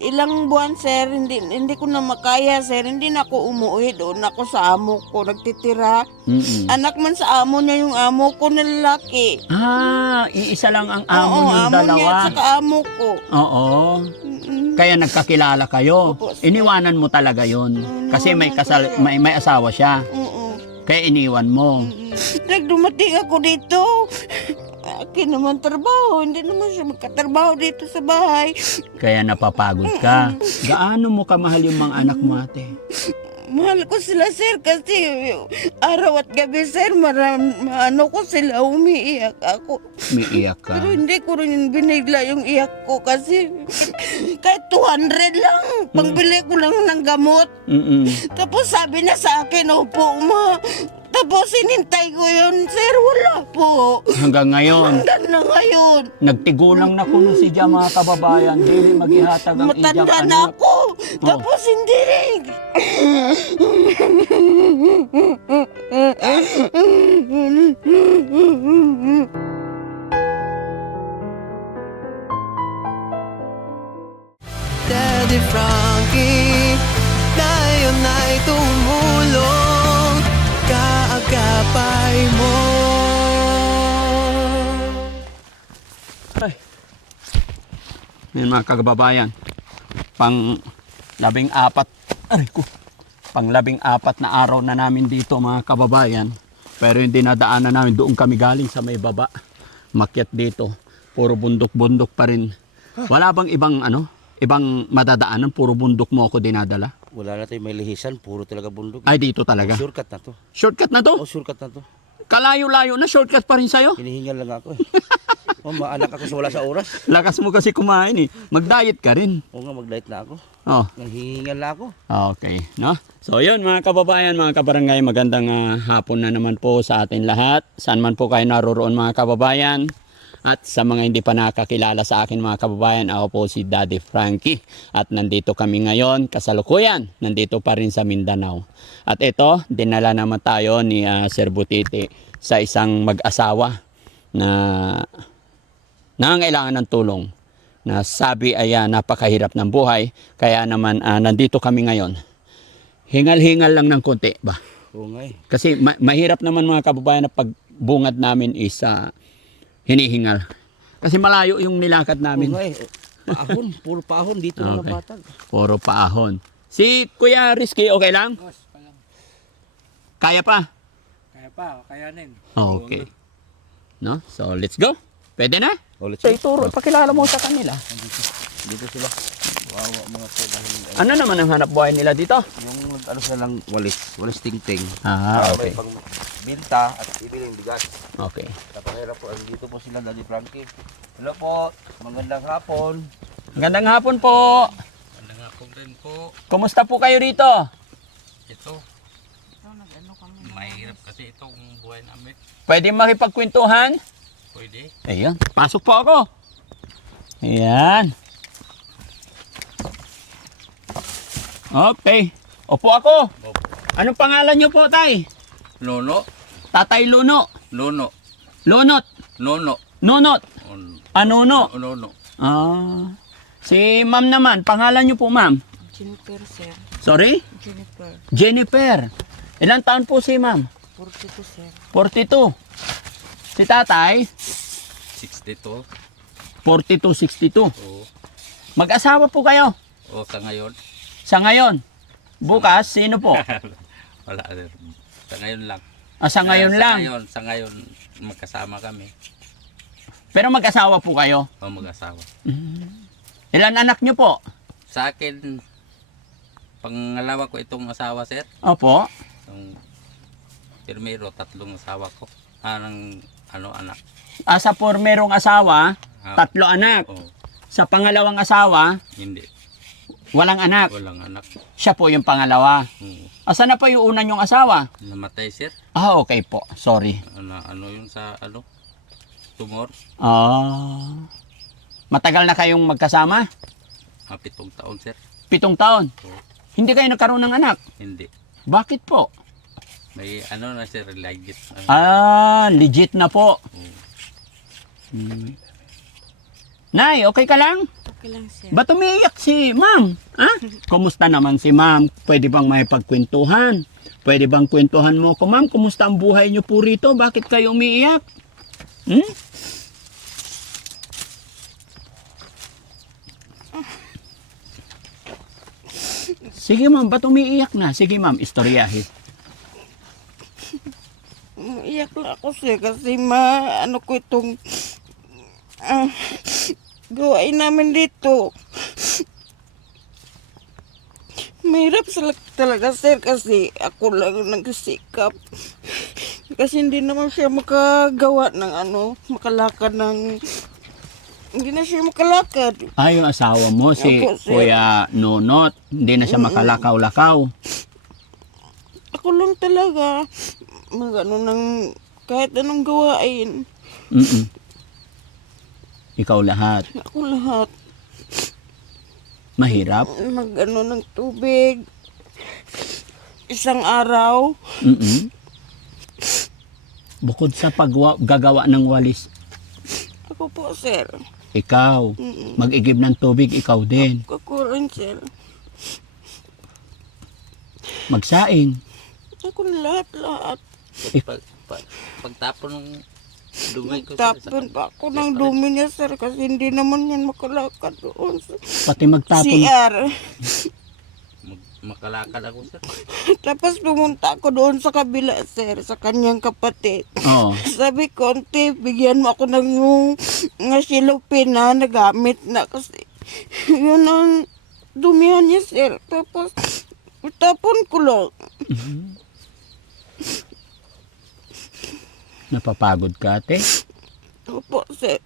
Ilang buwan, sir, hindi ko na makaya, sir. Hindi na ako umuwi. Doon ako sa amo ko nagtitira. Anak man sa amo niya yung amo ko na lalaki. Iisa lang ang Oo, amo niyong amo niya dalawa. at saka amo ko. Oo. Mm-mm. Kaya nagkakilala kayo. Opo, sir. Iniwanan mo talaga yun. Kasi may kasal, may asawa siya. Oo. Kaya iniwan mo. Nagdumating ako dito. Akin naman trabaho. Hindi naman siya magkatrabaho dito sa bahay. Kaya napapagod ka. Gaano mo kamahal yung mga anak mo, ate? Mahal ko sila, sir, kasi araw at gabi, sir, ano ko sila, umiiyak ako. Umiiyak ka. Pero hindi ko rin binigla yung iyak ko kasi kahit 200 lang, pangbili ko lang ng gamot. Tapos sabi niya sa akin, opo, ma. Tapos inintay ko yun, sir, wala po. Hanggang ngayon. Hanggang na ngayon. Nagtigulang na kuno si Jam, mga kababayan. Dili maghihatag ang iyang Matanda anak. na ako. Tapos hindi rin. Daddy Frankie, ngayon ay tumulong, kaagapay mo. Ay. Yan mga kababayan. Pang 14. Aray ko. Pang 14 na araw na namin dito mga kababayan. Pero yung dinadaanan namin, doon kami galing sa may baba. Makyat dito. Puro bundok-bundok pa rin. Wala bang ibang madadaanan? Puro bundok mo ako dinadala? Wala na tayong may lihisan, puro talaga bundok. Ay, dito talaga. Shortcut na to. Shortcut na to? Shortcut na to. Kalayo-layo na, shortcut pa rin sa'yo? Hinihingal lang ako eh. Maanak ako sa wala sa oras. Lakas mo kasi kumain eh. Mag-diet ka rin. Oo nga, mag-diet na ako. Oh. Hinihingal na ako. Okay, no? So yun mga kababayan, mga kabarangay, magandang hapon na naman po sa atin lahat. Saan man po kayo naroroon mga kababayan. At sa mga hindi pa nakakilala sa akin mga kababayan, ako po si Daddy Frankie. At nandito kami ngayon, kasalukuyan, nandito pa rin sa Mindanao. At ito, dinala naman tayo ni Sir Butiti sa isang mag-asawa na nangangailangan ng tulong. Na sabi ay napakahirap ng buhay, kaya naman nandito kami ngayon. Hingal-hingal lang ng konti ba? Oo nga eh. Kasi mahirap naman mga kababayan na pagbungad namin is hinihingal. Kasi malayo yung nilakad Oo namin. nga eh. Paahon, puro paahon dito ng Okay. batag. Puro paahon. Si Kuya Rizky, okay lang? Kaya pa? Kaya pa, kayanin. Okay. No? So, let's go. Pwede na? Ulit So, ituro, ipakilala mo sa kanila. dito sila. Wawa mga to dahil Ano naman ang hanap buhay nila dito? yung ano sila lang walis ting-ting. Okay. Pag binta at ibiling bigas. Okay. Napahirap po. Dito po sila, Daddy Frankie. Hello po, magandang hapon. Magandang hapon po. Magandang hapon rin po. Kumusta po kayo rito? Ito. Mahirap kasi itong buhay namin. Pwede makipagkwentuhan? Pwede. Ayan. Pasok po ako. Ayan. Okay. Opo ako. Anong pangalan niyo po, tay? Nono. Tatay Luno. Nono. Lunot. Nono. Nunot. Anuno. Nono. Si ma'am naman. Pangalan niyo po, ma'am? Jennifer, sir. Sorry? Jennifer. Jennifer. Ilang taon po si ma'am? 42, sir. 42. Si tatay? 62. 42, 62. Oo. Mag-asawa po kayo? O sa ngayon. Sa ngayon? Bukas, sino po? Wala. Sa ngayon lang. Sa ngayon lang. Sa ngayon magkasama kami. Pero mag-asawa po kayo? O mag-asawa. Ilan anak nyo po? Sa akin, pangalawa ko itong asawa, sir. Opo. Yung primero, 3 asawa ko. Anak. Sa pormerong asawa, Ah, 3 anak. Oo. Sa pangalawang asawa, Hindi. walang anak. Walang anak. Siya po yung pangalawa. Oo. Asa na pa yung una nyong asawa? Namatay, sir. Okay po. Sorry. Ano yung sa tumor. Matagal na kayong magkasama? 7 taon, sir. 7 taon. Oo. Hindi kayo nagkaroon ng anak. Hindi. Bakit po? May na, sir, legit. Legit na po. Oo. Nay, okay ka lang? Okay lang, sir. Ba't umiiyak si ma'am? Ha? Kumusta naman si ma'am? Pwede bang may pagkwentuhan? Pwede bang kwentuhan mo ko, ma'am? Kumusta ang buhay niyo po rito? Bakit kayo umiiyak? Hmm? Sige ma'am, ba't umiiyak na? Sige ma'am, istoryahin. Iyak lang ako, sir, kasi ano ko itong gawain namin dito. Mahirap talaga, sir, kasi ako lang nagsikap. Kasi hindi naman siya makagawa ng makalakad ng... Hindi na siya makalakad. Ah, yung asawa mo, si Opo, sir. Kuya Nonot, hindi na siya makalakaw-lakaw. Ako lang talaga. Ng kahit anong gawain. Mm-mm. Ikaw lahat. Ako lahat. Mahirap. Ng tubig. Isang araw. Mm-mm. Bukod sa paggagawa ng walis, Ako po, sir. ikaw, mag-igib ng tubig, ikaw din. Ako rin, sir. Magsaing. Ako lahat. Pagtapon ng dumi ko sir, Tapon pa ako ng dumi niya, sir, kasi hindi naman yan makalakad doon sa Pati magtapon. CR. makalakad ako sir. Tapos pumunta ako doon sa kabila, sir, sa kanyang kapatid. Oo. Sabi ko, "Auntie, bigyan mo ako ng yung silupin na nagamit na kasi yun ang dumihan niya, sir." Tapos, tapon ko lang. Napapagod ka, ate? Opo, sir.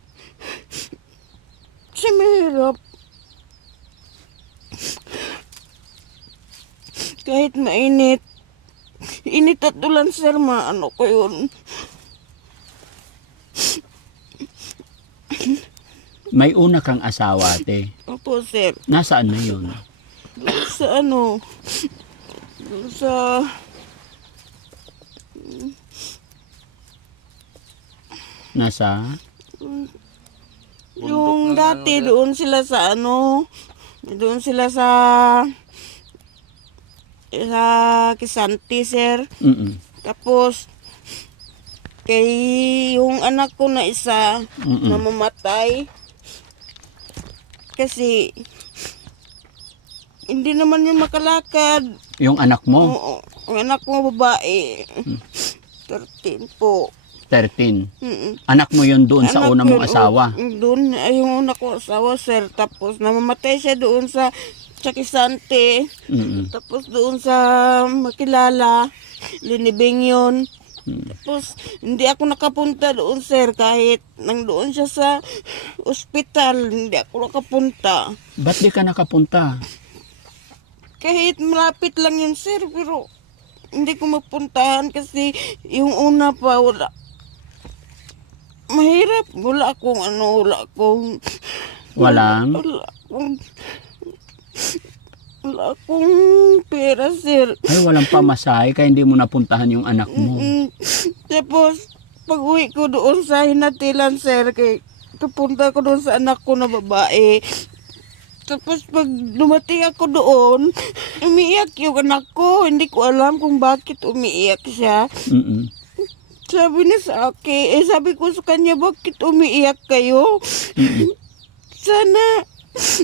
Kasi mahirap. Kahit mainit. Init at ulan, sir, maano ko yun. May una kang asawa, ate. Opo, sir. Nasaan na yun? Doon sa doon sa... Nasa? Yung dati, doon sila sa doon sila sa Kisanti, sir. Mm-mm. Tapos, kay yung anak ko na isa, namamatay. Kasi, hindi naman yun makalakad. Yung anak mo? Oo, ang anak ko babae. 13 po. 13. Mm-mm. Anak mo yun doon sa Anak una mong yun, asawa? Doon, yung una ko asawa, sir. Tapos, namamatay siya doon sa Kisante. Mm-mm. Tapos doon sa Makilala, Linibing yun. Tapos hindi ako nakapunta doon, sir, kahit nandoon siya sa ospital, hindi ako nakapunta. Ba't di ka nakapunta? Kahit malapit lang yun, sir, pero hindi ko mapuntahan kasi yung una pa wala. Mahirap, wala akong Walang? Wala akong pera, sir. Ay, walang pamasahe kaya hindi mo napuntahan yung anak mo. Tapos, pag uwi ko doon sa Hinatilan, sir, pupunta ko doon sa anak ko na babae. Tapos, pag dumating ako doon, umiiyak yung anak ko. Hindi ko alam kung bakit umiiyak siya. Mm-mm. Sabi niya sa akin, sabi ko sa kanya, bakit umiiyak kayo? Sana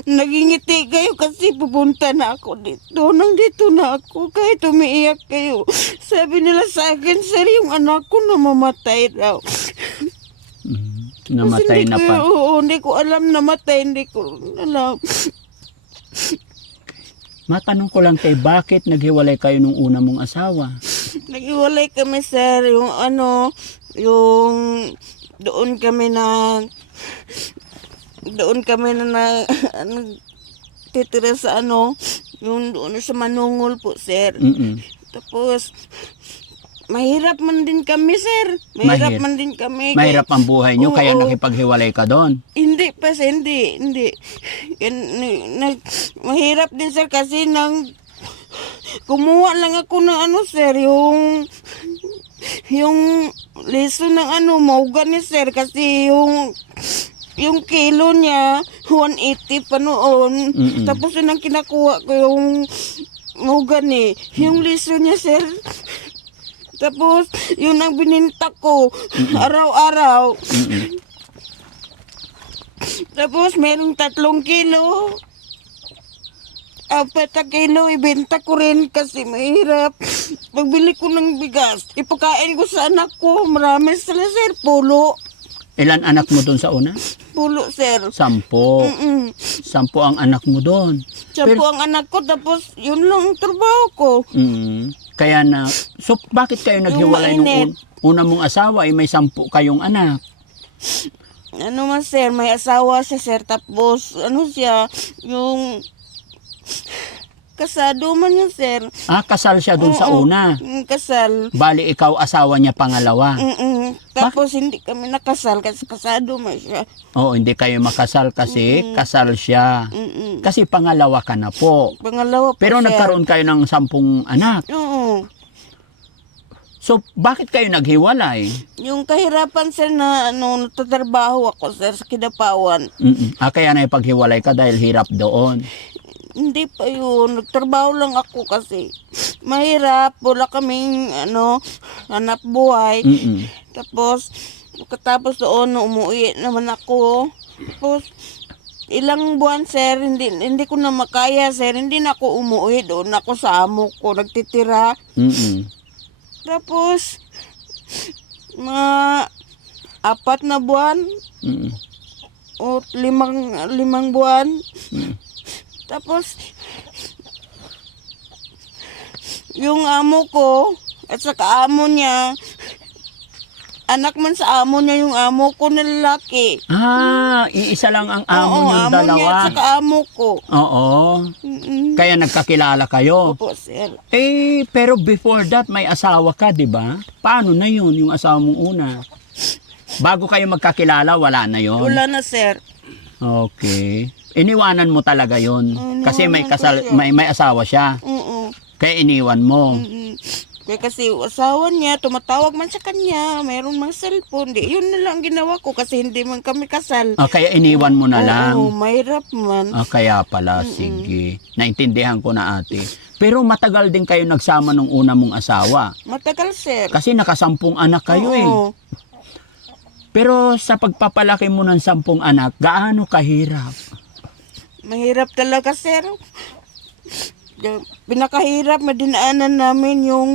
nagingiti kayo kasi pupunta na ako dito. Nandito na ako kahit umiiyak kayo. Sabi nila sa akin, sir, yung anak ko namamatay raw. Namatay na pa. Oo, hindi ko alam namatay. Hindi ko alam. Matanong ko lang kay bakit naghiwalay kayo nung una mong asawa? Nag-iwalay kami, sir. Yung doon kami na titira sa yung doon sa Manungol po, sir. Mm-mm. Tapos, mahirap man din kami, sir. Mahirap man din kami. Mahirap ang buhay nyo, kaya Oo. nakipaghiwalay ka doon. Hindi pa, sir. Hindi. Mahirap din, sir, kasi kumuha lang ako ng sir, yung leso ng mauga ni sir, kasi yung kilo niya, 180 pa noon. Mm-mm. Tapos yun ang kinakuha ko yung mugan yung liso niya, sir. Tapos yun ang bininta ko araw-araw. Mm-mm. Tapos merong 3 kilo. 4 kilo, ibenta ko rin kasi mahirap. Pagbili ko ng bigas, ipakain ko sa anak ko. Marami sila, sir. Pulo. Ilan anak mo doon sa una? Pulo, sir. 10. Mm-mm. 10 ang anak mo doon. Siya po ang anak ko, tapos yun lang ang trabaho ko. Kaya na, so bakit kayo naghiwalay nung mainit. una mong asawa ay may 10 kayong anak? Ano man, sir, may asawa siya, sir. Tapos, ano siya, yung kasado man yun, sir. Kasal siya doon sa Oo. una. Kasal. Bali, ikaw asawa niya pangalawa. Tapos hindi kami nakasal kasi kasado man siya. Oo, hindi kayo makasal kasi kasal siya. Kasi pangalawa ka na po. Pangalawa po, Pero sir. nagkaroon kayo ng 10 anak. Oo. So, bakit kayo naghiwalay? Yung kahirapan, sir, na natatrabaho ako, sir, sa Kidapawan. Kaya na ipaghiwalay ka dahil hirap doon. Hindi pa yun. Nagtrabaho lang ako kasi mahirap. Wala kaming, hanap buhay. Tapos, katapos doon, umuwi naman ako. Tapos, ilang buwan, sir, hindi ko na makaya, sir. Hindi na ako umuwi. Doon ako sa amo ko, nagtitira. Tapos, mga 4 na buwan o 5 buwan. Tapos, yung amo ko at saka amo niya, anak man sa amo niya yung amo ko na lalaki. Iisa lang ang amo Oo, niyong amo dalawa. niya at saka amo ko. Oo. Kaya nagkakilala kayo. Opo, sir. Pero before that, may asawa ka, di ba? Paano na yun, yung asawa mong una? Bago kayo magkakilala, wala na yun? Wala na, sir. Okay. Iniwanan mo talaga yun. Kasi may Iniwanan kasal, ko siya. may asawa siya. Oo. Kaya iniwan mo. Kaya kasi asawa niya, tumatawag man sa kanya, mayroon mang cellphone. Di, yun na lang ginawa ko kasi hindi man kami kasal. Kaya iniwan mo na lang. Oo, mahirap man. Kaya pala, sige. Naintindihan ko na, ate. Pero matagal din kayo nagsama nung una mong asawa. Matagal, sir. Kasi nakasampung anak kayo Oo. Pero sa pagpapalaki mo ng 10 anak, gaano kahirap? Mahirap talaga, sir. Pinakahirap, madinaanan namin yung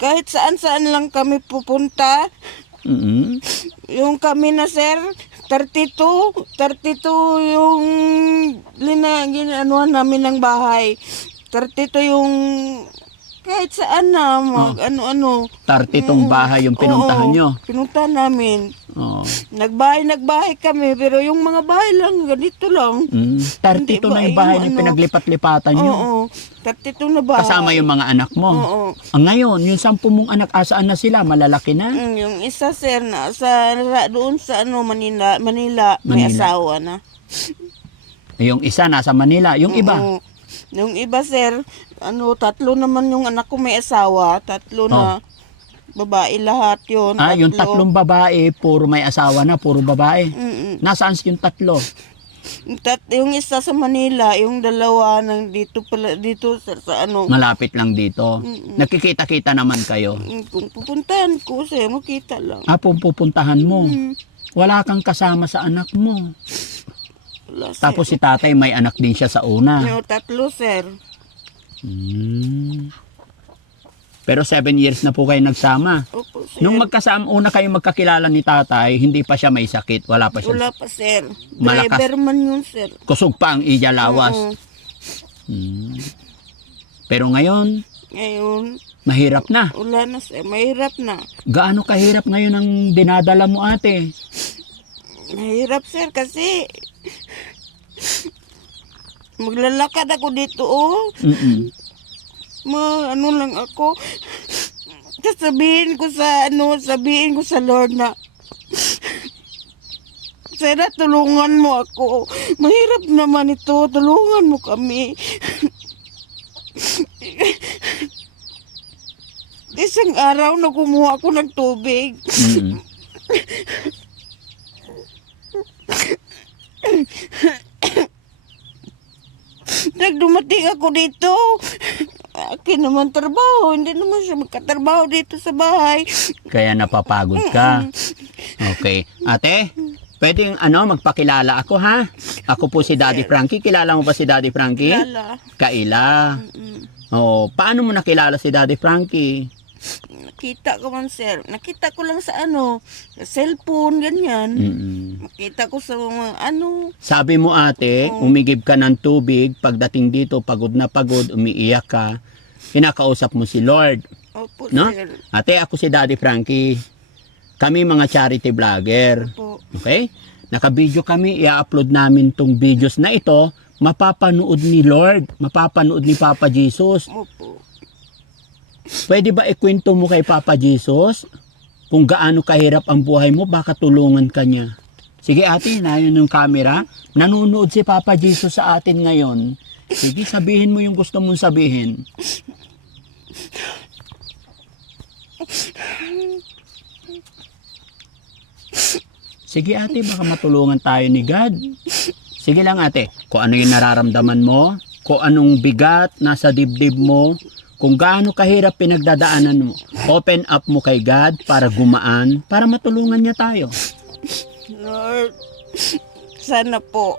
kahit saan-saan lang kami pupunta. Yung kami na, sir, 32 yung ginanuhan namin ng bahay. 32 yung kahit saan na, ano-ano. 32 bahay yung pinuntahan Oo, nyo. Pinuntahan namin. Oo. Nagbahay pero yung mga bahay lang, ganito lang. 32 na yung bahay na pinaglipat-lipatan nyo. Oo, 32 na bahay. Kasama yung mga anak mo. Oo. Ngayon, yung 10 mong anak, asaan na sila? Malalaki na? Yung isa, sir, doon sa Manila, may asawa na. Yung isa nasa Manila. Yung iba? Oo. Yung iba, sir, 3 naman yung anak ko may asawa, 3 na. Babae lahat yun. Yung 3 babae, puro may asawa na, puro babae. Nasaan yung 3? Yung isa sa Manila, yung 2 dito sir, sa Malapit lang dito. Nakikita-kita naman kayo. Kung pupuntahan ko, sir, makita lang. Pupuntahan mo. Wala kang kasama sa anak mo. Wala, sir. Tapos si tatay may anak din siya sa una. Yung 3, sir. Pero 7 years na po kayo nagsama. Opo, sir. Nung una kayo magkakilala ni tatay, hindi pa siya may sakit. Wala pa siya. Wala pa, sir. Malakas. Driver man yun, sir. Kusog pa ang ijalawas. Oo. Pero ngayon, Ngayon, mahirap na. wala na, sir. Mahirap na. Gaano kahirap ngayon ang dinadala mo, ate? Mahirap, sir, kasi maglalakad ako dito, ano lang ako. Sabihin ko sa Lord na, sana tulungan mo ako. Mahirap naman ito, tulungan mo kami. Isang araw na kumuha ako ng tubig. nagdumating ako dito. Akin naman trabaho, hindi naman siya magkatrabaho dito sa bahay. Kaya napapagod ka. Okay. Ate, pwedeng magpakilala ako ha? Ako po si Daddy Frankie. Kilala mo ba si Daddy Frankie? Lala. Kaila. Oh, paano mo nakilala si Daddy Frankie? Nakita ko man, sir. Nakita ko lang sa sa cellphone, ganyan. Nakita ko sa mga Sabi mo ate, umigib ka ng tubig, pagdating dito, pagod na pagod, umiiyak ka, kinakausap mo si Lord. Opo, No? sir. Ate, ako si Daddy Frankie. Kami mga charity vlogger. Opo. Okay? Naka-video kami, i-upload namin tong videos na ito, mapapanood ni Lord, mapapanood ni Papa Jesus. Opo. Pwede ba ikwento mo kay Papa Jesus kung gaano kahirap ang buhay mo, baka tulungan ka niya? Sige ate, nayon yung camera. Nanonood si Papa Jesus sa atin ngayon. Sige, sabihin mo yung gusto mong sabihin. Sige ate, baka matulungan tayo ni God. Sige lang ate, kung ano yung nararamdaman mo, kung anong bigat nasa dibdib mo, kung gaano kahirap pinagdadaanan mo, open up mo kay God para gumaan, para matulungan niya tayo. Lord, sana po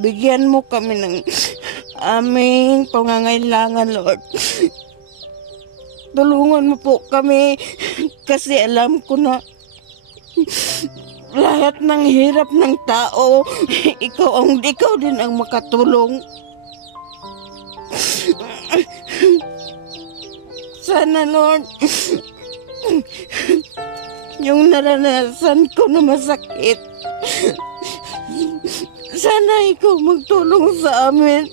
bigyan mo kami ng aming pangangailangan, Lord. Tulungan mo po kami kasi alam ko na lahat ng hirap ng tao, ikaw din ang makatulong. Sana, Lord, yung naranasan ko na masakit, sana ikaw magtulong sa amin.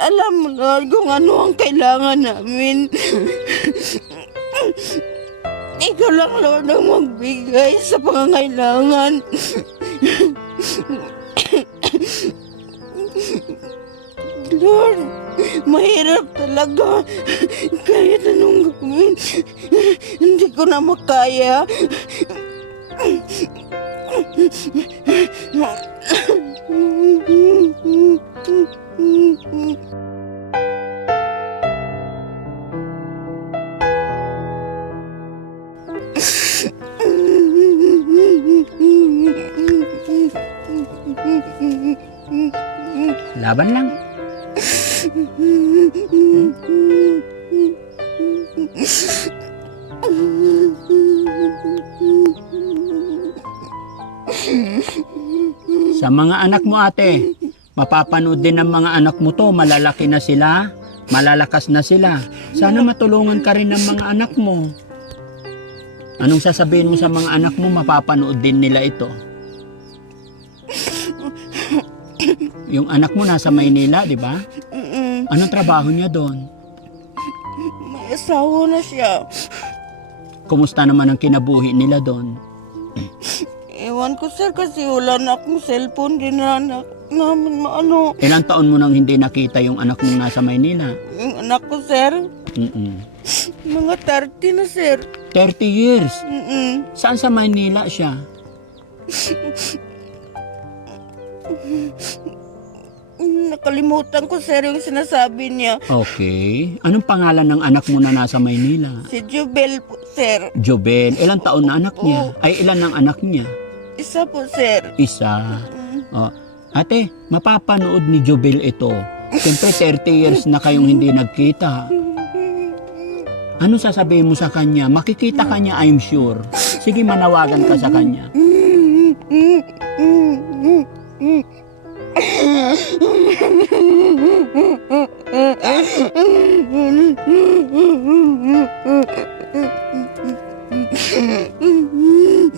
Alam mo, Lord, kung ano ang kailangan namin. Ikaw lang, Lord, ang magbigay sa pangangailangan. Lord, mahirap talaga. Kahit anong gawin, hindi ko na makaya. Laban lang. Sa mga anak mo ate, mapapanood din ng mga anak mo to, malalaki na sila, malalakas na sila. Sana matulungan ka rin ng mga anak mo. Anong sasabihin mo sa mga anak mo, mapapanood din nila ito? Yung anak mo nasa Maynila, di ba? Anong trabaho niya doon? May asawa na siya. Kumusta naman ang kinabuhi nila doon? Ewan ko, sir, kasi wala na akong cellphone. Di na anak namin maano. Ilang taon mo nang hindi nakita yung anak mong nasa Maynila? Yung anak ko, sir, mga 30 na, sir. 30 years. Mm-mm. Saan sa Maynila siya? Nakalimutan ko, sir, yung sinasabi niya. Okay. Anong pangalan ng anak mo na nasa Maynila? Si Jubel po, sir. Jobel. Ilang taon na anak niya? Ay, ilan ang anak niya? Isa po, sir. Isa. Oh. Ate, mapapanood ni Jobel ito. Siyempre, 30 years na kayong hindi nagkita. Ano sasabihin mo sa kanya? Makikita ka niya, I'm sure. Sige, manawagan ka sa kanya.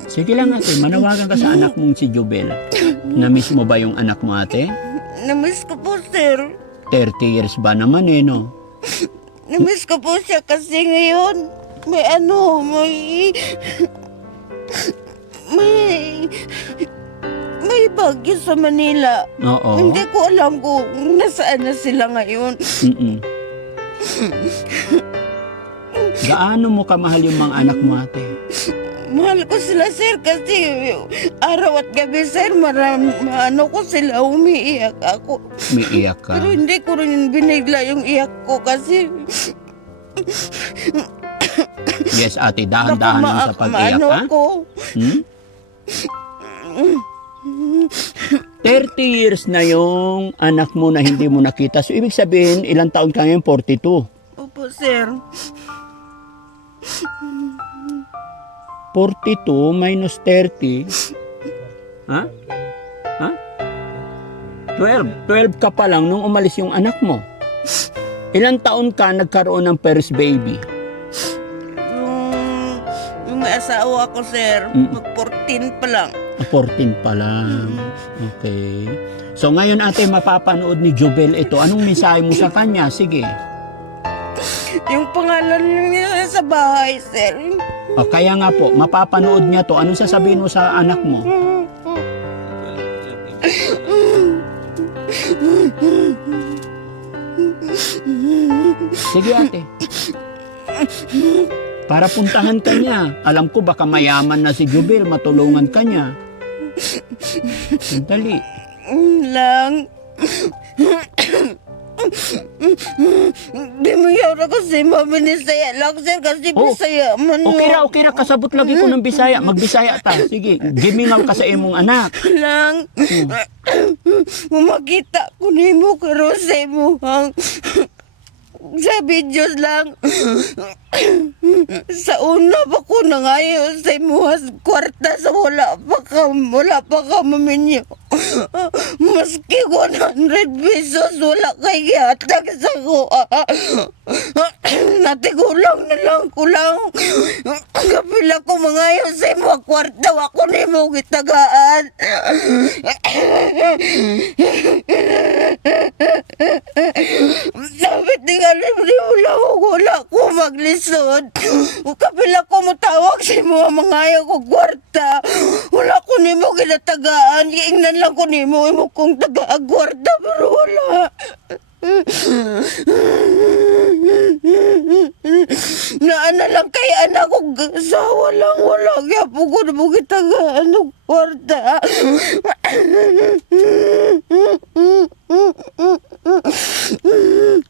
Sige lang ate, manawagan ka sa anak mong si Jobel. Na-miss mo ba yung anak mo ate? Namiss ko po, sir. 30 years ba naman no? Namiss ko po siya kasi ngayon may bagyo sa Manila. Oo. Hindi ko alam kung nasaan na sila ngayon. Gaano mo kamahal yung mga anak mo ate? Mahal ko sila, sir, kasi araw at gabi, sir, ano ko sila, umiiyak ako. Umiiyak ka. Pero hindi ko rin binigla yung iyak ko kasi Yes, ate, dahan-dahan lang sa pag-iyak, maano ha? ko. Hmm? 30 years na yung anak mo na hindi mo nakita. So, ibig sabihin, ilang taon ka ngayon? 42. Opo, sir. 42 minus 30. Ha? Ha? 12. 12 ka pa lang nung umalis yung anak mo. Ilang taon ka nagkaroon ng first baby? Yung may asawa ko, sir, mag-14 pa lang. 14 pa lang. Okay. So ngayon ate, mapapanood ni Jubel ito. Anong mensahe mo sa kanya? Sige. Yung pangalan niya sa bahay, sir. O kaya nga po, mapapanood niya to. Anong sasabihin mo sa anak mo? Sige ate. Para puntahan ka niya. Alam ko baka mayaman na si Jubel, matulungan ka niya. Dali. Lang. Di mo yun ako si Mami ni Saya lang, sir, kasi Oh, Bisaya man mo. Okay ra. Kasabot lagi ko ng Bisaya. Magbisaya ta. Sige, gimingaw ka sa imong anak. Lang. Makita ko ni mo karon sa imuhang sa videos lang. Sa una pa ko na ngayon sa imuhas kwarta sa wala pa ka maminyo. Maski 100 pesos wala kay gihatag sa ko. Natigulang na lang ko lang. Kapila ko mangayon sa imuha kwarta ako ni mo gitagaan. Sabi ni wala ko maglisod. Kapila ko matawag sa mga mangayon ko kwarta. Wala ko ni mo ginatagaan. Iingnan lang ko ni mo kung taga-agwarda pero wala. Naana lang kay anak ko asawa lang wala kaya po ko na mo gitagaan ng kwarta.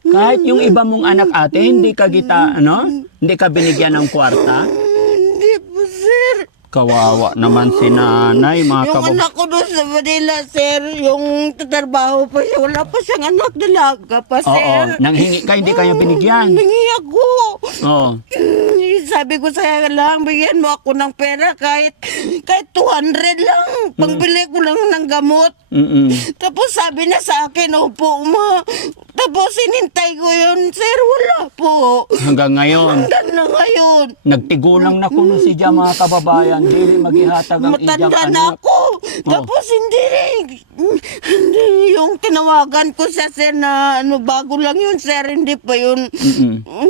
Kahit yung iba mong anak ate, hindi ka hindi ka binigyan ng kwarta? Hindi po, sir. Kawawa naman si nanay, mga Yung anak ko doon sa Manila, sir, yung tatrabaho pa siya, wala pa siyang anak, dalaga pa, Oo, sir. nanghingi ka, hindi kayo binigyan. Nangi ako. Oo. Sabi ko sa'yo lang, bigyan mo ako ng pera kahit 200 lang. Pangbili ko lang ng gamot. Mm-mm. Tapos sabi na sa akin, opo, ma. Tapos sinintay ko yun, sir, wala po. Hanggang ngayon, Hanggang na ngayon. nagtigulang na kuno si Jam, mga kababayan. Dili magihatag ang iyang Matanda na anak. ako. Tapos hindi yung tinawagan ko sa sir na bago lang yun, sir, hindi pa yun.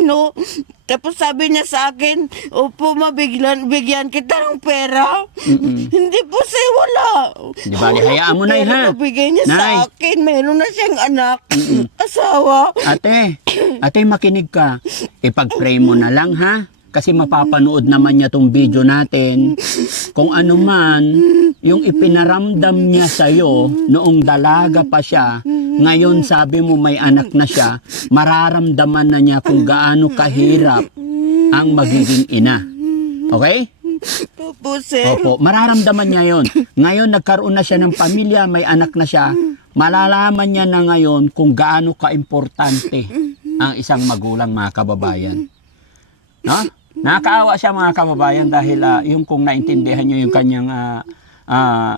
No. Tapos sabi niya sa akin, opo, bigyan kita ng pera. Hindi po, sir, wala. Di ba, hayaan mo na Pero ha. nabigay niya Nay. sa akin, mayroon na siyang anak, asawa. Ate, makinig ka. Ipag-pray mo na lang ha. Kasi mapapanood naman niya tong video natin. Kung ano man, yung ipinaramdam niya sa'yo noong dalaga pa siya, ngayon sabi mo may anak na siya, mararamdaman na niya kung gaano kahirap ang magiging ina. Okay? Opo, sir. Opo, mararamdaman niya yon. Ngayon nagkaroon na siya ng pamilya, may anak na siya, malalaman niya na ngayon kung gaano ka-importante ang isang magulang, mga kababayan. No? Nakakaawa siya, mga kababayan, dahil yung kung naintindihan niyo yung kanyang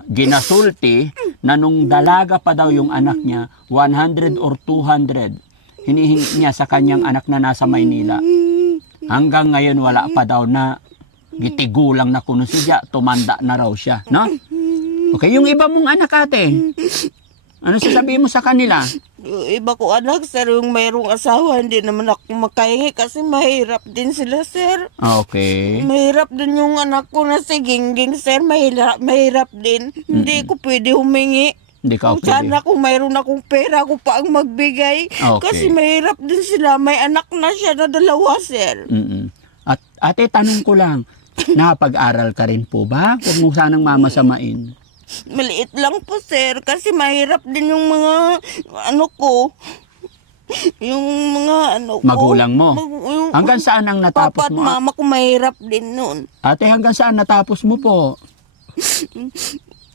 ginasulti na nung dalaga pa daw yung anak niya, 100 or 200 hinihingi niya sa kanyang anak na nasa Maynila. Hanggang ngayon wala pa daw, na gitigulang na kuno siya, tumanda na raw siya, no? Okay, yung iba mong anak ate, ano sasabihin mo sa kanila? Yung iba ko anak, sir, yung mayroong asawa, hindi naman ako makahingi kasi mahirap din sila, sir. Okay. Mahirap din yung anak ko na si Gingging, sir. Mahirap din. Hindi ko pwede humingi. Hindi ka Kung pwede. sana kung mayroon akong pera, ako pa ang magbigay. Okay. Kasi mahirap din sila. May anak na siya na 2, sir. At ate, tanong ko lang, Nakapag-aral ka rin po ba? Huwag mo sanang mamasamain. Maliit lang po, sir. Kasi mahirap din yung mga, ano ko, yung mga, ano ko. Magulang mo? yung Hanggang saan ang natapos papa at mo? mama ko mahirap din noon. Ate, hanggang saan natapos mo po?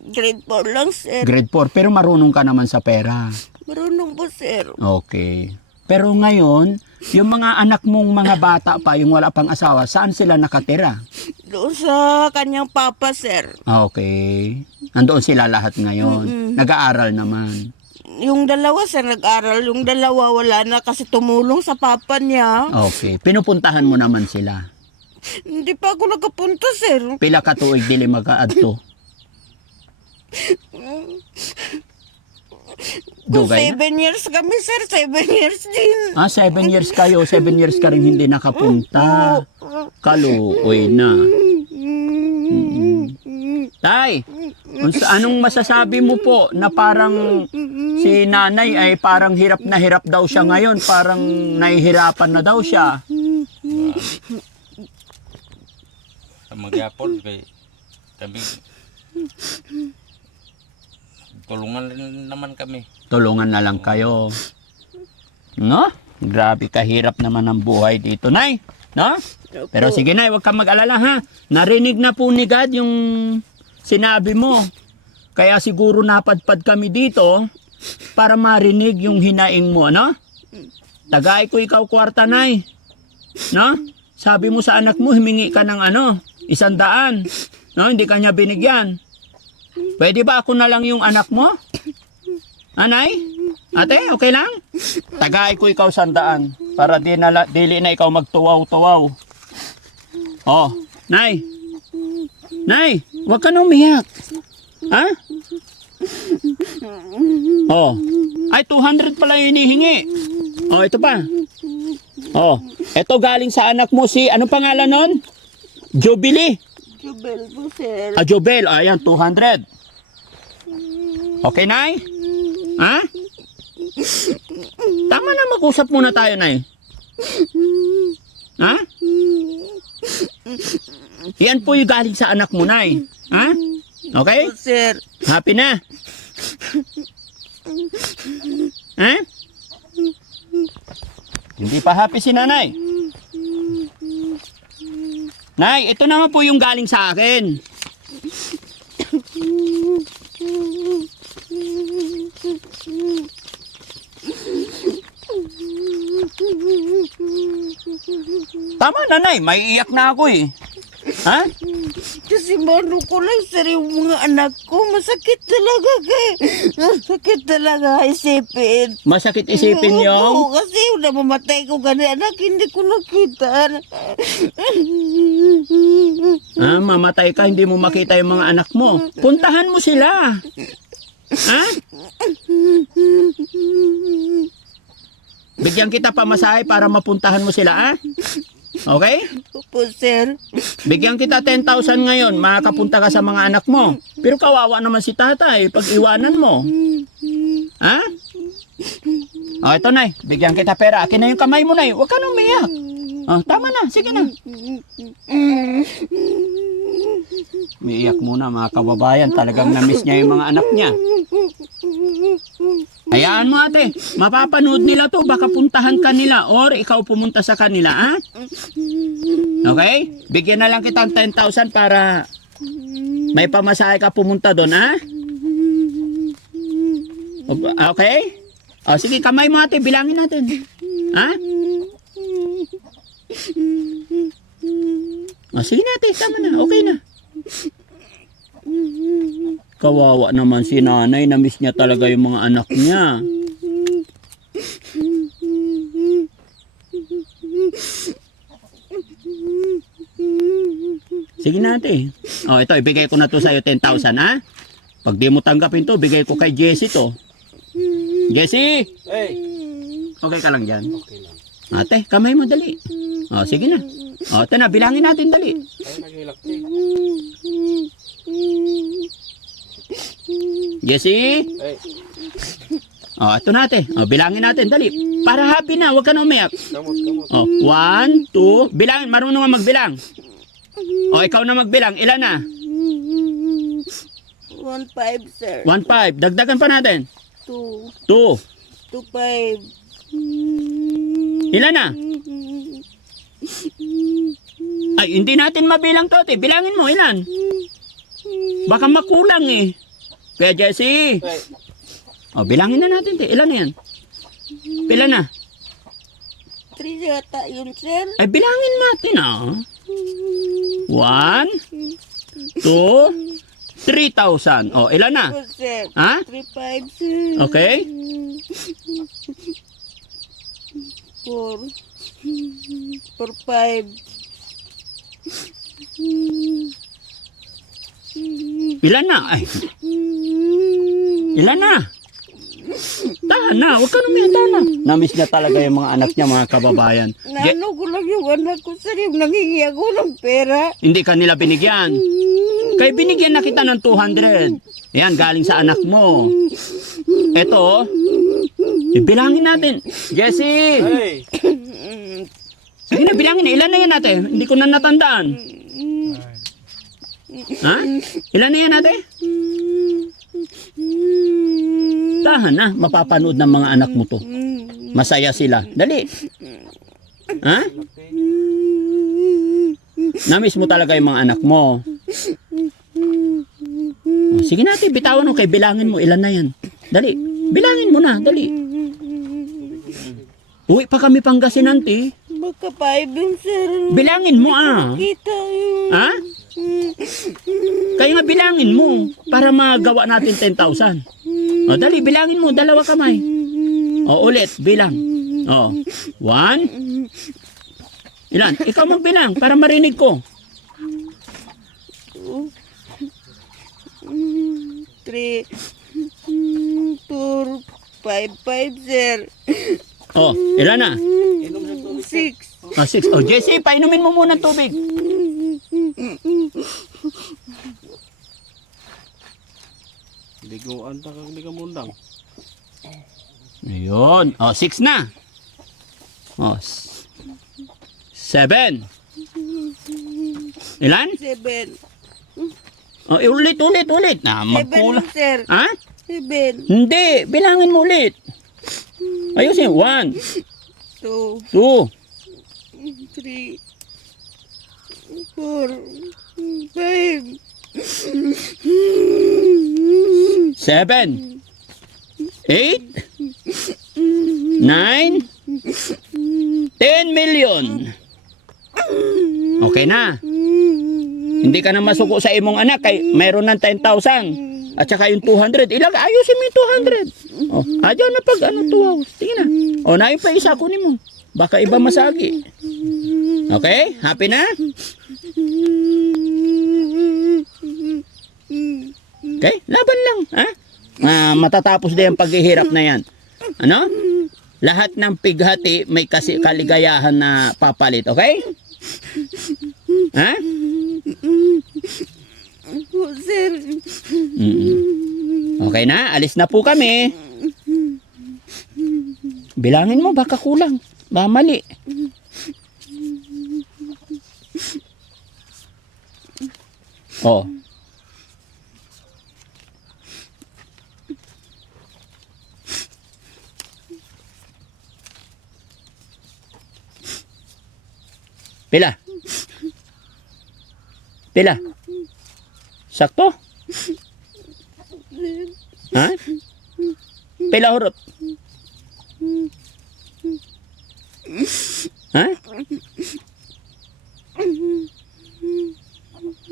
Grade 4 lang, sir. Grade 4, pero marunong ka naman sa pera. Marunong po, sir. Okay. Pero ngayon, yung mga anak mong mga bata pa, yung wala pang asawa, saan sila nakatira? Doon sa kanyang papa, sir. Okay. Nandoon sila lahat ngayon. Nag-aaral naman. Yung dalawa, sir, nag-aral. Yung dalawa, wala na kasi tumulong sa papa niya. Okay. Pinupuntahan mo naman sila. Hindi pa ako nakapunta, sir. Pila ka tuig dili mag-aadto. Kung Dugay 7 years kami, sir, 7 years din. na? 7 years kayo, 7 years ka rin hindi nakapunta. Kaluoy na. Tay, anong masasabi mo po na parang si nanay ay parang hirap na hirap daw siya ngayon, parang nahihirapan na daw siya. Sa magyapon kay kami tulungan rin naman kami. Tulungan na lang kayo. No? Grabe kahirap naman ang buhay dito, Nay. No? Pero sige, Nay, huwag kang mag-alala, ha? Narinig na po ni God yung sinabi mo. Kaya siguro napadpad kami dito para marinig yung hinaing mo, no? Tagay ko ikaw kwarta, Nay. No? Sabi mo sa anak mo, himingi ka ng 100. No? Hindi ka niya binigyan. Pwede ba ako na lang yung anak mo? Anay? Ate, okay lang? Tagay ko ikaw 100 para dili na ikaw magtuwaw-tuwaw. Oh, Nay. Nay, huwag ka na umiyak. Ha? Oh. Ay, 200 pala yung hinihingi. Oh, ito pa. Oh, ito galing sa anak mo si, anong pangalan nun? Jubilee. Jubel po, sir. Jobel, ayan, 200. Okay, Nay? Ha? Tama na, mag-usap muna tayo, Nay. Ha? Yan po yung galing sa anak mo, Nay. Ha? Okay? Po, sir. Happy na? Ha? Hindi pa happy si nanay. Nay, ito naman po yung galing sa akin. Tama na, Nay. May iyak na ako eh. Ha? Kasi mano ko lang, sir, yung mga anak ko. Masakit talaga masakit talaga isipin. Masakit isipin Oo, yung... kasi namamatay ko gani anak, hindi ko nakita. Mamatay ka, hindi mo makita yung mga anak mo. Puntahan mo sila. Ha? Bigyan kita pamasahe para mapuntahan mo sila, ha? Okay? Opo, sir. Bigyan kita 10,000 ngayon, makakapunta ka sa mga anak mo. Pero kawawa naman si tatay pag iwanan mo. Ha? O, ito, Nay. Bigyan kita pera. Akin na yung kamay mo, Nay. Huwag ka nang umiyak. Oh, tama na. Sige na. Umiiyak muna, mga kababayan. Talagang na-miss niya yung mga anak niya. Hayaan mo, ate. Mapapanood nila to. Baka puntahan ka nila or ikaw pumunta sa kanila, ha? Okay? Bigyan na lang kita ng 10,000 para may pamasahe ka pumunta doon, ha? Okay? O, sige, kamay mo, ate. Bilangin natin. Ha? O, sige na, ate. Tama na. Okay na. Kawawa naman si nanay, na-miss niya talaga yung mga anak niya. Sige na, ate. O, ito, ibigay ko na to sa'yo 10,000, ha? Pag di mo tanggapin to, bigay ko kay Jessie to. Jessie! Hey! Okay ka lang dyan? Okay lang. Ate, kamay mo, dali. O, sige na. O, ito na, bilangin natin, dali. Ay, naghilak eh. Jessie! Hey, O, ito na, ate. O, bilangin natin, dali. Para happy na, huwag ka na umiyak. kamot. O, 1, 2, bilangin, marunong nga magbilang. O, ikaw na magbilang. Ilan na? 1.5, sir. 1.5. Dagdagan pa natin. 2. 2. 2.5. Ilan na? Ay, hindi natin mabilang to, te. Bilangin mo, ilan? Baka makulang eh. Kaya Jessie. O, bilangin na natin, te. Ilan na yan? Ilan na? 3 yata yun, sir. Ay, bilangin natin, ah. 1, 2, 3,000. O, ilan na? Oh, sir. Ha? 3.5, sir. Okay. 4. 4.5. Ilan na? Ay, ilan na? Tahan na, huwag ka numita na. Namiss na talaga yung mga anak niya, mga kababayan. Naano ko lang yung anak ko, sir. Yung nangingi ako ng pera. Hindi ka nila binigyan. Kaya binigyan na kita ng 200. Ayan, galing sa anak mo. Eto, ibilangin natin. Jessie! Hey! Sige na, bilangin na. Ilan na yan ate? Hindi ko na natandaan. Ha? Ilan na yan ate? Tahan na, mapapanood ng mga anak mo to. Masaya sila. Dali. Ha? Namiss mo talaga yung mga anak mo. O, sige natin, bitawan mo kay bilangin mo. Ilan na yan? Dali. Bilangin mo na, dali. Uwi pa kami Pangasinan, te. Baka 5 yun, sir. Bilangin mo ah. Kita yun. Ha? Kaya nga bilangin mo para magawa natin 10,000. O dali, bilangin mo, dalawa kamay. O ulit, bilang. O, 1. Ilan? Ikaw magbilang para marinig ko. 3, 4, 5, 5, sir. O, ilan na? 6. O, 6. O, Jessie, painumin mo muna ng tubig. Liguan ta kang di ka mundang. Ayun. O, 6 na. O, 7. Ilan? 7. O, ulit. Na, 7, magkulang. sir. Ha? 7. Hindi, bilangin mo ulit. Ayusin, 1, 2, 2, 3, 4, 5. 7, 8, 9, 10 million. Okay na. Hindi ka na masuko sa imong anak kay mayroon ng 10,000. At saka yung 200, ayusin mo yung 200. Oh, adyo na pag tuwaw. Tingnan na. O, na yung pa isa kunin mo. Baka iba masagi. Okay? Happy na? Okay? Laban lang. Ha? Matatapos din ang paghihirap na yan. Ano? Lahat ng pighati may kaligayahan na papalit. Okay? Ha? Po, sir. Okay na, alis na po kami. Bilangin mo, baka kulang. Baka mali. Oh. Pila? Pila? Sakto? Ha? Pila hurot? Ha?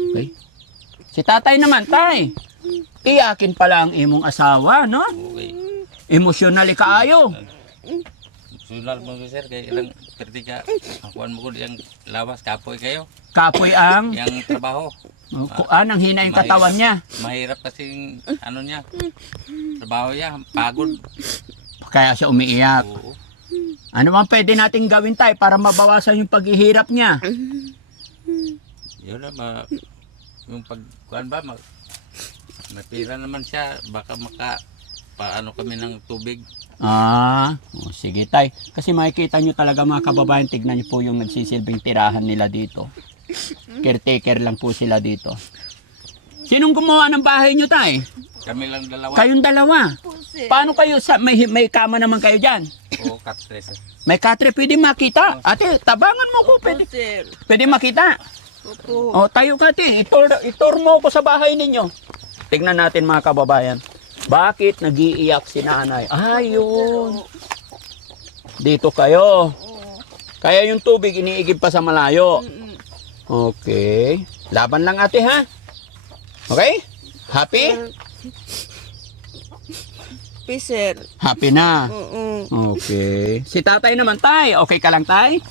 Okay. Si tatay naman, tay. Iyakin pala ang imong asawa, no? Okay. Emotionally kaayo. Sulal mo sir, kaya ilang pertika. Akuan mo ko yung lawas, kapoy kayo. Kapoy ang Yang trabaho. kuan ang hina yung katawan niya. Mahirap kasing ano niya. Trabaho niya, pagod. Kaya siya umiiyak. Oo. Ano bang pwede nating gawin tay para mabawasan yung paghihirap niya? Yun na, yung pagkuan ba, may pira naman siya, baka paano kami ng tubig. Sige tay. Kasi makikita nyo talaga mga kababayan, tignan nyo po yung nagsisilbing tirahan nila dito. Caretaker lang po sila dito. Sinong gumawa ng bahay nyo, tay? Kami lang dalawa. Kayong dalawa. Po, sir. Paano kayo? May kama naman kayo dyan. Oo, katre sir. May katre, pwede makita. Ate, tabangan mo ko. Po, Pwede, sir. pwede makita. Opo. O, tayo ka, ate. Itor mo ko sa bahay ninyo. Tignan natin mga kababayan. Bakit nagiiyak si nanay? Ayun. Dito kayo. Kaya yung tubig iniigib pa sa malayo. Okay. Laban lang ate ha. Okay? Happy? Peace, sir. Happy na. Oo. Okay. Si tatay naman, tay. Okay ka lang, tay?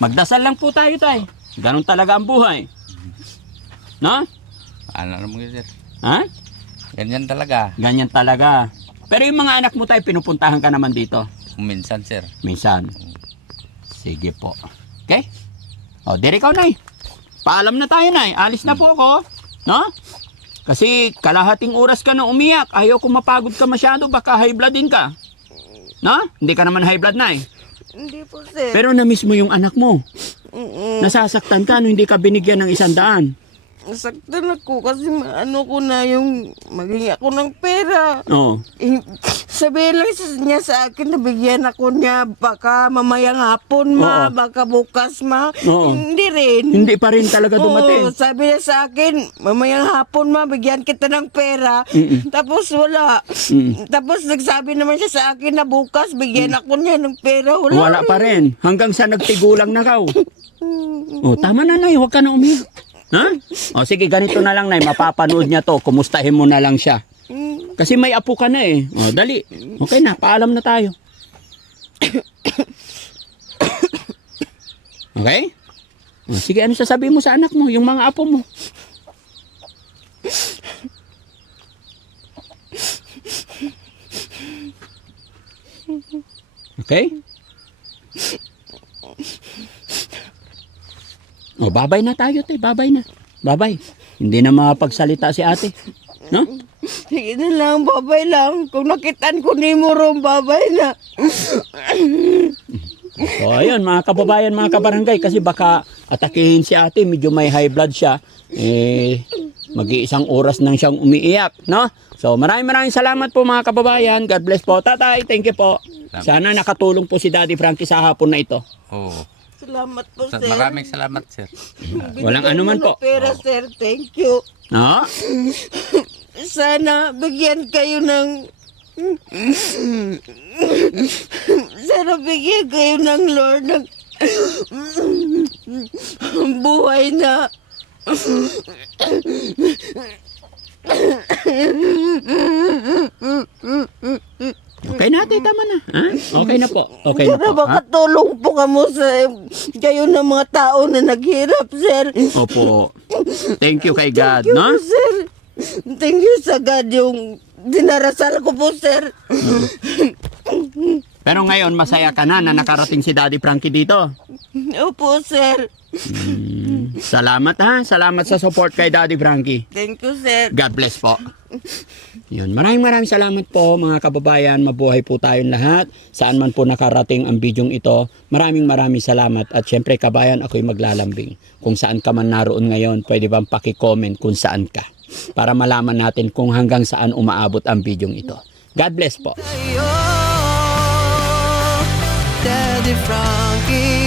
Magdasal lang po tayo, tay. Ganun talaga ang buhay. No? Ano naman yun sir? Ha? Ganyan talaga. Ganyan talaga. Pero yung mga anak mo, tay, pinupuntahan ka naman dito. Minsan sir. Minsan. Sige po. Okay? O, dire ikaw, nay. Paalam na tayo, nay. Alis na po ako. No? Kasi kalahating oras ka na umiyak. Ayaw ko mapagod ka masyado. Baka high blood din ka. No? Hindi ka naman high blood, nay. Hindi po, sir. Pero na-miss mo yung anak mo. Mm-mm. Nasasaktan ka no hindi ka binigyan ng 100. Nasaktan ako kasi ano ko na yung maging ako ng pera. Oo. Eh, sabihin lang niya sa akin, nabigyan ako niya, baka mamayang hapon ma, Oo. baka bukas ma. Oo. Hindi rin. Hindi pa rin talaga dumating. Oo, sabi niya sa akin, mamayang hapon ma, bigyan kita ng pera. Tapos wala. Tapos nagsabi naman siya sa akin na bukas, bigyan ako niya ng pera. Wala pa rin. Hanggang sa nagtigulang na ka. Oh, tama na, nay. Huwag ka na umiyak. Ha? O sige, ganito na lang, nay. Mapapanood niya to. Kumustahin mo na lang siya. Kasi may apo ka na eh. O, dali. Okay na, paalam na tayo. Okay? O, sige, ano sasabihin mo sa anak mo, yung mga apo mo? Okay? O, babay na tayo, te. Babay na. Babay. Hindi na makapagsalita si ate. No? Sige na lang, babay lang. Kung nakitaan ko ni mo ron, babay na. So, ayun, mga kababayan, mga kabarangay, kasi baka atakihin si ate, medyo may high blood siya. Mag-iisang oras nang siyang umiiyak, no? So, maraming salamat po mga kababayan. God bless po. Tatay, thank you po. Sana nakatulong po si Daddy Frankie sa hapon na ito. Oo. Salamat po, sir. Maraming salamat sir. Walang Binigyan anuman mo po. ng pera, sir. Thank you. No? Sana bigyan kayo ng... Sana bigyan kayo ng Lord ng buhay na... Okay na, ate, tama na. Ha? Okay na po. Okay na Para po. Ha? makatulong po kamo sa kayo ng mga tao na naghirap, sir. Opo. Thank you kay God, Thank you, no? sir. Thank you sa God yung dinarasal ko po, sir. Pero ngayon, masaya ka na nakarating si Daddy Frankie dito. Opo, sir. Salamat ha. Salamat sa support kay Daddy Frankie. Thank you, sir. God bless po. Yun, maraming salamat po mga kababayan. Mabuhay po tayong lahat. Saan man po nakarating ang bidyong ito. Maraming salamat. At syempre kabayan, ako'y maglalambing. Kung saan ka man naroon ngayon, pwede bang paki-comment kung saan ka. Para malaman natin kung hanggang saan umaabot ang bidyong ito. God bless po. Sa'yo, Daddy Frankie.